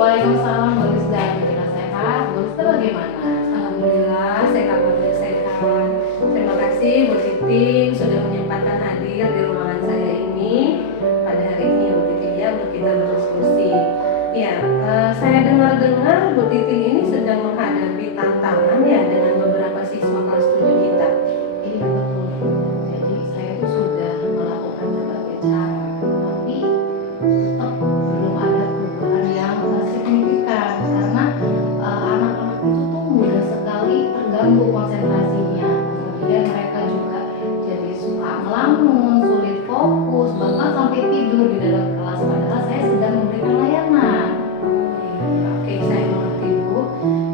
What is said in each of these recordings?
Waalaikumsalam, Bagus dan Alhamdulillah sehat. Bagus itu bagaimana? Alhamdulillah, saya kabarnya sehat. Terima kasih Bu Titing sudah menyempatkan hadir di ruangan saya ini pada hari ini ya Bu Titing ya, untuk kita berdiskusi. Ya, saya dengar-dengar Bu Titing ini sedang menghadapi tantangan ya dengan beberapa siswa kelas 7 kita. Iya betul. Jadi saya tuh sudah melakukan berbagai cara, tapi tetap belum ada perubahan yang signifikan karena anak-anak itu tuh mudah sekali terganggu konsentrasinya. Kemudian mereka juga jadi suka ngelamun, sulit fokus, bahkan sampai tidur di dalam kelas padahal saya sedang memberikan layanan. Oke, saya mengerti Bu.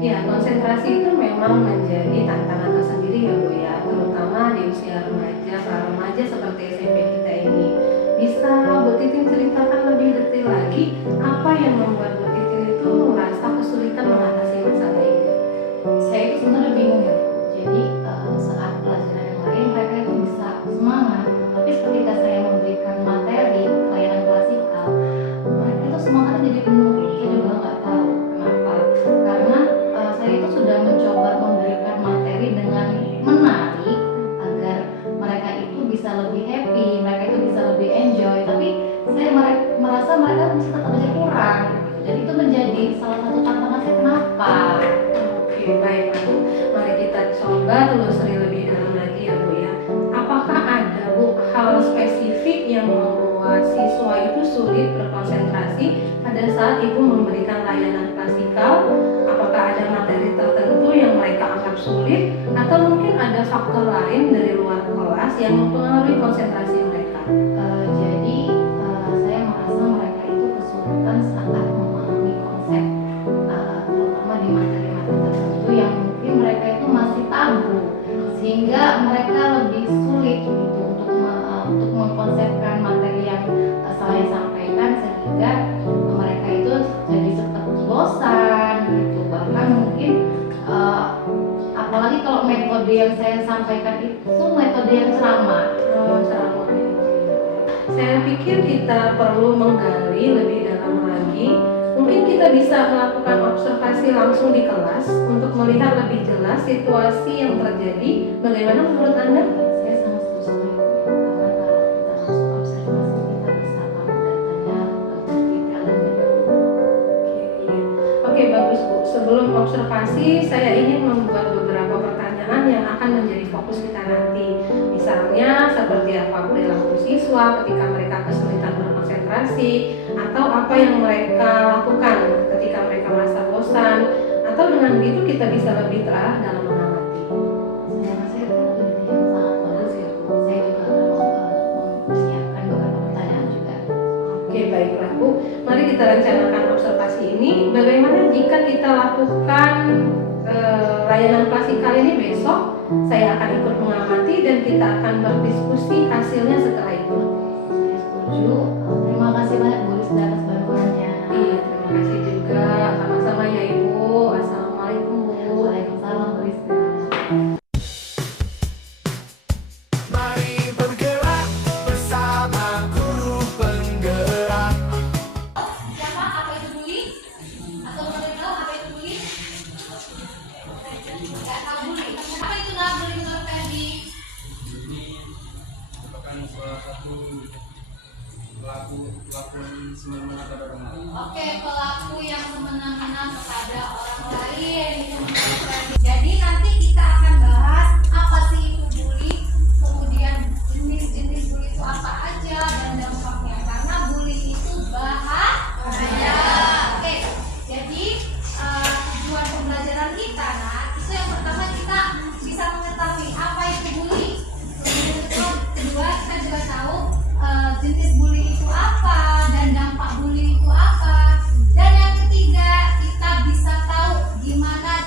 Ya, konsentrasi itu memang menjadi tantangan tersendiri ya Bu ya, terutama di usia remaja, para remaja seperti SMP kita ini. Bisa Bu Titin ceritakan lebih detail lagi apa yang membuat Bu Titin itu merasa kesulitan mengatasi masalah ini? Saya itu sebenarnya bingung ya. Jadi saat pelajaran yang lain mereka itu bisa semangat, tapi ketika saya memberikan materi layanan klasikal, mereka itu semangatnya jadi penuh. Saya juga nggak tahu kenapa. Karena saya itu sudah mencoba memberikan materi dengan menarik agar mereka itu bisa lebih happy, mereka itu bisa lebih enjoy. Tapi saya merasa mereka masih tetap aja kurang. Dan itu menjadi salah satu tantangan saya kenapa. Oke, baik Bu. Mari kita coba telusuri lebih dalam lagi ya Bu ya. Apakah ada Bu hal spesifik yang membuat siswa itu sulit berkonsentrasi pada saat Ibu memberikan layanan klasikal? Apakah ada materi tertentu yang mereka anggap sulit atau mungkin ada faktor lain dari luar kelas yang mempengaruhi konsentrasi mereka? Jadi saya merasa mereka itu kesulitan saat memahami konsep, terutama di materi-materi tertentu yang mungkin mereka itu masih tabu, sehingga mereka lebih sulit gitu untuk mengkonsepkan materi yang saya sampaikan, sehingga mereka itu jadi cepat bosan gitu. Bahkan mungkin apalagi kalau metode yang saya sampaikan itu metode yang ceramah. Ceramah ini. Saya pikir kita perlu menggali lebih dalam lagi. Mungkin kita bisa melakukan observasi langsung di kelas untuk melihat lebih jelas situasi yang terjadi. Bagaimana menurut Anda? Saya sangat setuju karena kalau kita langsung observasi kita bisa tahu datanya lebih detail dan menyeluruh. Oke, bagus Bu. Sebelum observasi, saya ingin membuat beberapa pertanyaan yang akan menjadi fokus kita nanti. Misalnya, seperti apa perilaku siswa ketika mereka kesulitan berkonsentrasi, atau apa yang mereka lakukan ketika mereka merasa bosan, atau dengan begitu kita bisa lebih terarah dalam mengamati. Saya rasa itu ide yang sangat bagus ya Bu. Saya juga akan menyiapkan beberapa pertanyaan juga. Oke, baiklah Bu. Mari kita rencanakan observasi ini. Bagaimana jika kita lakukan layanan klasikal ini besok? Saya akan ikut mengamati dan kita akan berdiskusi hasilnya setelah itu. Saya setuju. Terima kasih banyak Bu Rizda atas bantuannya. Iya, terima kasih juga. Sama-sama ya Ibu. Assalamualaikum Bu. Waalaikumsalam Bu Rizda. Mari bergerak bersama guru penggerak. Siapa? Apa itu bully? Atau mau tahu apa itu bully? Nggak tahu bully. Apa itu nggak bully menurut Fendi? Merupakan salah satu pelaku yang semena-mena pada orang lain. Oke, pelaku yang semena-mena kepada orang lain itu menurut Fendi. Jadi nanti kita akan bahas apa sih itu bully, kemudian jenis-jenis bully itu apa aja dan dampaknya. Karena bully itu bahaya. Oke, jadi tujuan pembelajaran kita, nah itu yang pertama kita bisa mengetahui apa itu bully. Kemudian kedua kita juga tahu jenis bully itu apa dan dampak bully itu apa. Dan yang ketiga kita bisa tahu gimana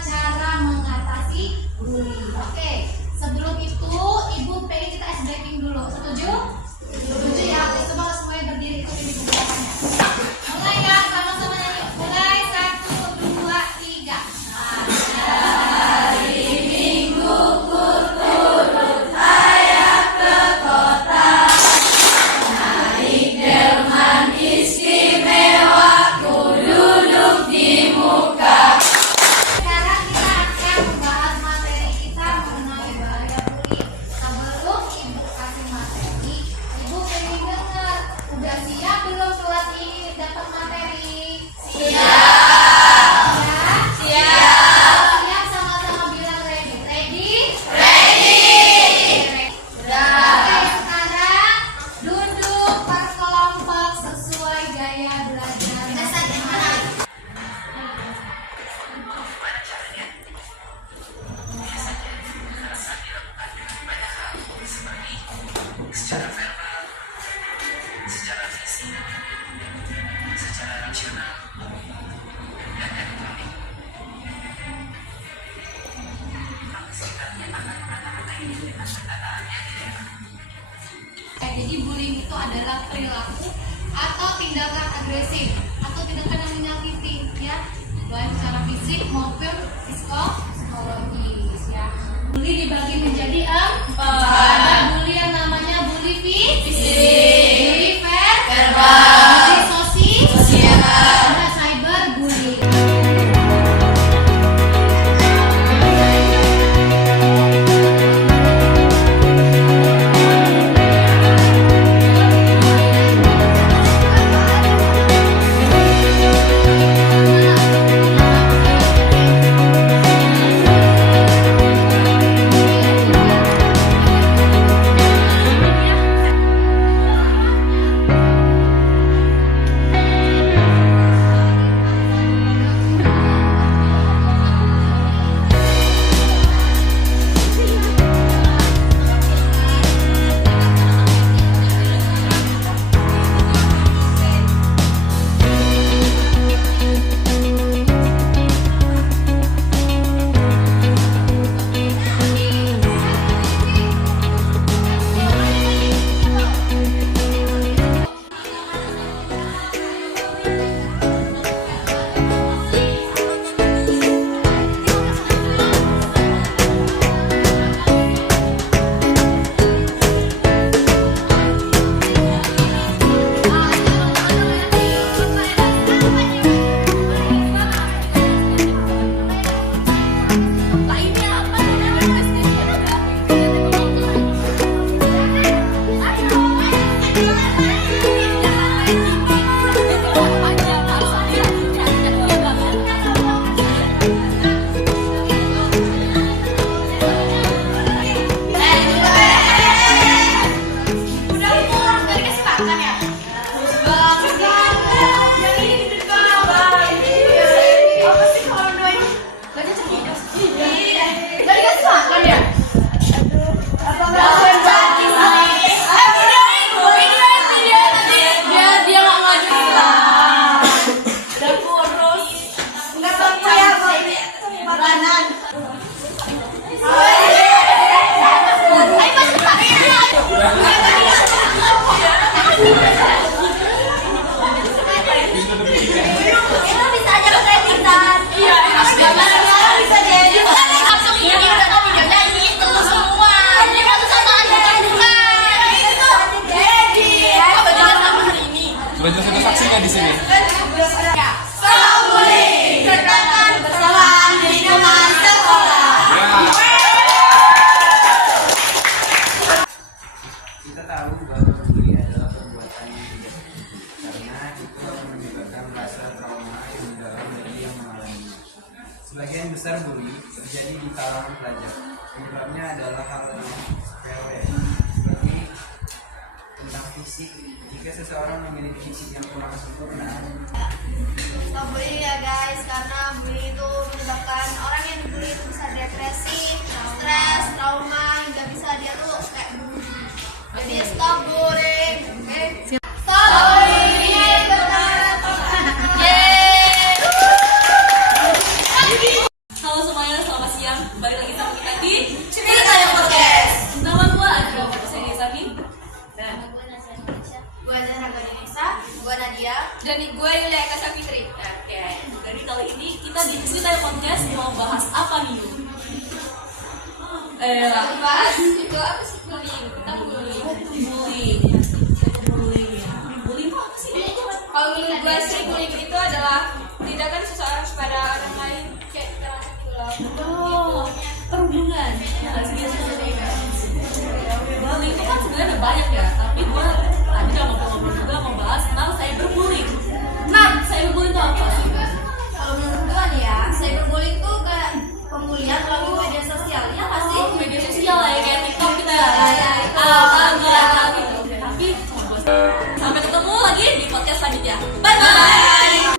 tindakan agresif atau tindakan yang menyakiti ya, baik secara fisik maupun psikologis ya. Bully dibagi menjadi 4. Ada bully yang namanya bully fisik, bully verbal, bully sosial, ada cyber bullying. Belajar satu saksi nggak di sini? Kita tahu bahwa bully adalah perbuatan yang tidak karena itu menyebabkan rasa trauma yang mendalam bagi yang mengalaminya. Sebagian besar bully terjadi di kalangan pelajar. Penyebabnya adalah hal yang sepele seperti tentang fisik. Jika seseorang memiliki fisik yang kurang sempurna, stop bullying ya guys, karena bullying itu menyebabkan orang yang dibully itu bisa depresi, stres, trauma, hingga bisa dia tuh kayak bunuh diri. Jadi stop bullying, oke? Stop bullying, Halo semuanya, selamat siang. Balik lagi sama kita di Cerita Yang Podcast. Nama gue Adro, saya Desami. Dan gue Zahra Garinisa, gue Nadia, dan gue Yulia Eka Sapitri. Oke, jadi kali ini kita di Cerita Yang Podcast mau bahas apa nih? bahas itu apa sih bullying? Tentang bullying. Bullying itu apa sih? Kalau menurut gue sih bullying itu adalah tindakan seseorang kepada orang lain kayak kekerasan gitu loh. Oh, perhubungan. Ya, bullying itu kan sebenarnya ada banyak ya, tapi gue tadi udah ngobrol-ngobrol juga mau bahas tentang cyberbullying. Nah, cyberbullying itu apa sih? Kalau menurut gue nih ya, cyberbullying itu kayak pembulian melalui media sosial, ya nggak sih? Media sosial lah ya, kayak TikTok kita ya. Gitu. Tapi sampai ketemu lagi di podcast selanjutnya. Bye bye.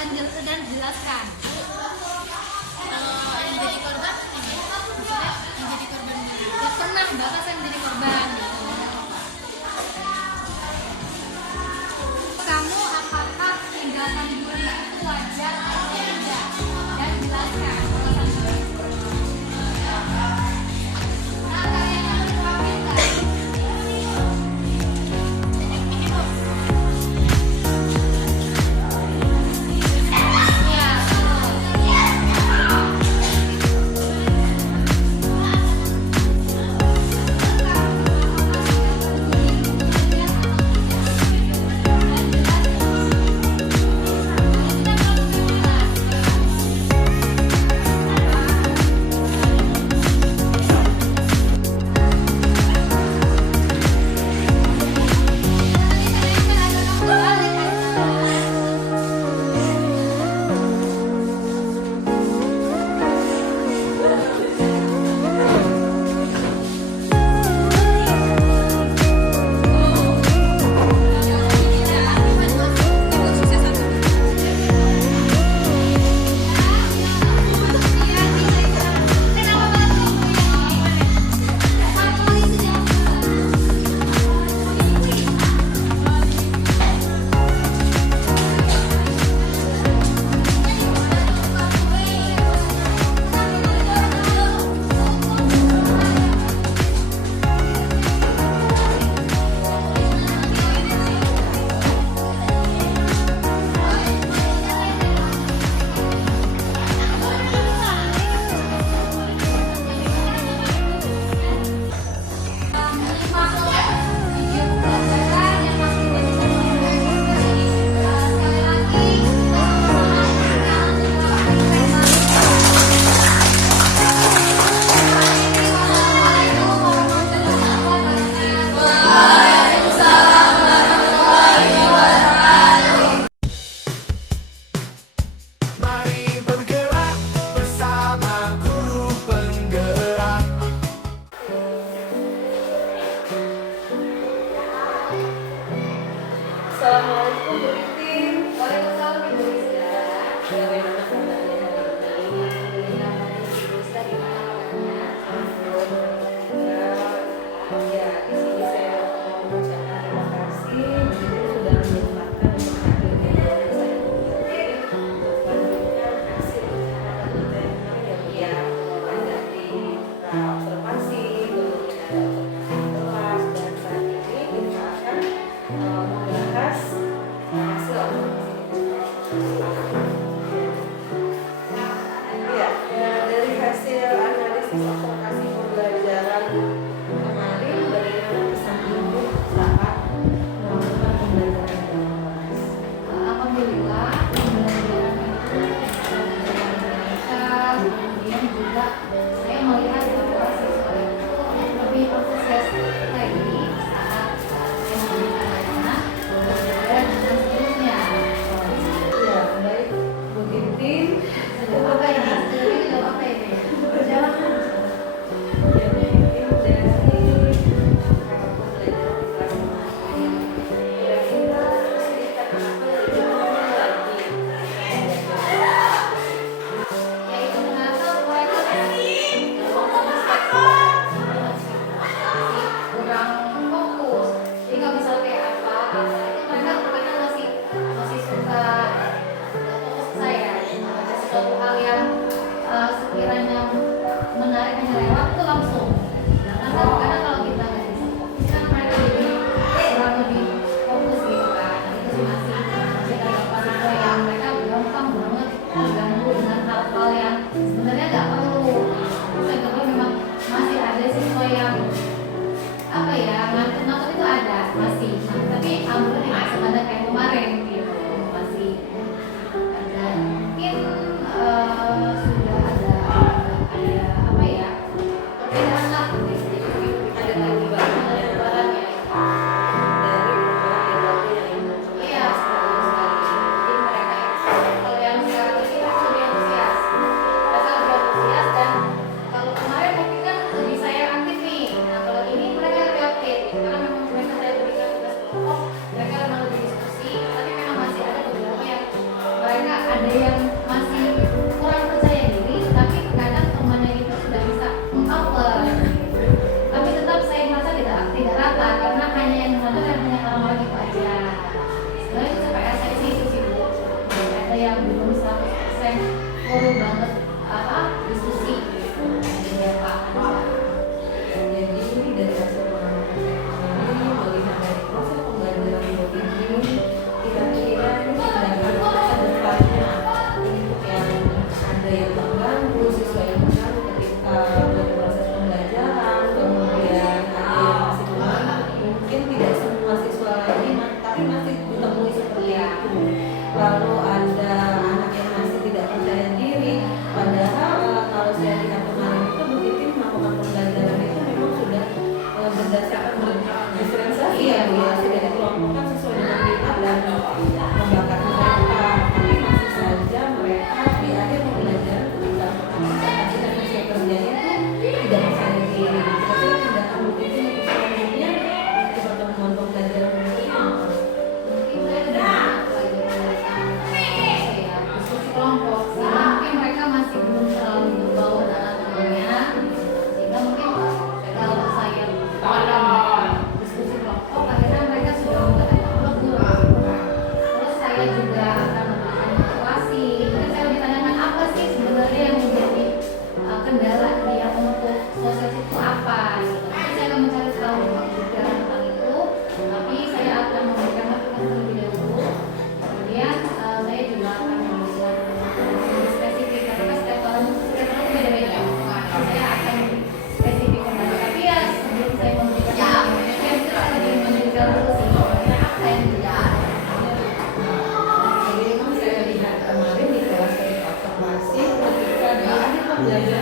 dan jelaskan. Yang jadi korban, maksudnya yang jadi korban ya pernah bahkan saya menjadi korban gitu. Kamu apakah tindakan bully itu wajar atau tidak? Dan jelaskan alasannya. Nah, kalian harus paham kan? Mari bergerak bersama guru penggerak. Assalamualaikum Bu Titin. Waalaikumsalam Ibu Rizka. Bagaimana kabarnya hari ini? Namanya Ibu Rizka gimana kabarnya? Ya, di sini saya mau mengucapkan terima kasih Bu Titin sudah menyempatkan untuk hadir di video saya Bu Titin untuk melanjutkan hasil usaha kita yang dia ada di observasi, kemudian ada observasi kelas, dan saat ini kita akan membahas hasil observasi. Iya, dari hasil analisis observasi pembelajaran kemarin, bagaimana kesan Ibu saat melakukan pembelajaran dalam kelas? Alhamdulillah pembelajaran itu lancar, kemudian juga saya melihat bahwa siswa itu lebih antusias lagi saat saya memberikan layanan berbeda dengan sebelumnya. Ya, baik Bu Titin. Sudah apa ini? Sudah apa ini? Berjalan Ya, Bu Titin, dari pembelajaran di kelas kemarin, kira-kira kesulitan apa yang Ibu lagi? yaitu kenapa mereka kurang fokus, jadi nggak bisa kayak apa itu mereka masih suka fokus ke saya, ada sesuatu hal yang sekiranya menarik hanya lewat itu langsung. Karena kalau kita nggak bisa fokus kan mereka jadi kurang lebih fokus gitu kan. Itu sih masih ada beberapa yang mereka gampang banget terganggu dengan hal-hal yang sebenarnya nggak perlu. Terus yang kedua memang masih ada siswa yang apa ya, ngantuk-ngantuk itu ada masih, tapi alhamdulillah tidak sebanyak kayak kemarin gitu, masih ada mungkin sudah ada apa ya, perbedaan lah gitu. Jadi Ada perubahannya. ada perubahannya. Dari beberapa perilaku yang Ibu coba Iya, sekali. Jadi mereka kalau yang sekarang ini mereka lebih antusias. Mereka lebih antusias dan kalau kemarin mungkin kan lebih saya aktif nih. Nah kalau ini mereka lebih aktif. Karena memang mereka saya berikan tugas kelompok, mereka memang lebih diskusi. Tapi seru banget diskusi ya Pak. Jadi dari hasil pengalaman saya ini melihat dari proses pembelajaran mobil ini, kira-kira ini tindakan ke depannya untuk yang ada yang terganggu, siswa yang terganggu ketika proses pembelajaran, kemudian ada yang masih mengalami, mungkin tidak semua siswa lagi, tapi masih ditemui seperti itu. Lalu ada anak yang masih tidak percaya diri, padahal kalau saya lihat kemarin itu Bu Titin melakukan pembelajaran itu memang sudah berdasarkan diferensiasi ya Bu ya, sudah dikelompokkan sesuai dengan minat dan membakat mereka, tapi masih saja mereka di akhir pembelajaran ketika presentasi dan hasil kerjanya itu tidak percaya diri. Jadi tindakan Bu Titin untuk selanjutnya di pertemuan pembelajaran ini Mungkin saya sudah pelajaran ya diskusi kelompok, sehingga mungkin mereka masih belum terlalu berbaur dengan temannya, sehingga mungkin kalau saya pada diskusi kelompok akhirnya mereka sudah mulai bergerak. Terus saya juga akan memberikan motivasi. Mungkin saya ditanyakan apa sih sebenarnya yang menjadi kendala dia untuk sosial itu apa gitu. Mungkin saya akan mencari tahu juga tentang itu, tapi saya akan memberikan masukan terlebih dahulu. Kemudian saya juga akan memberikan spesifik karena setiap orang itu beda-beda. Saya akan spesifik kembali. Tapi ya sebelum saya memberikan saya lagi memberikan dulu sih sebenarnya apa yang tidak. Jadi memang saya lihat kemarin di kelas ketika observasi ketika di akhir pembelajaran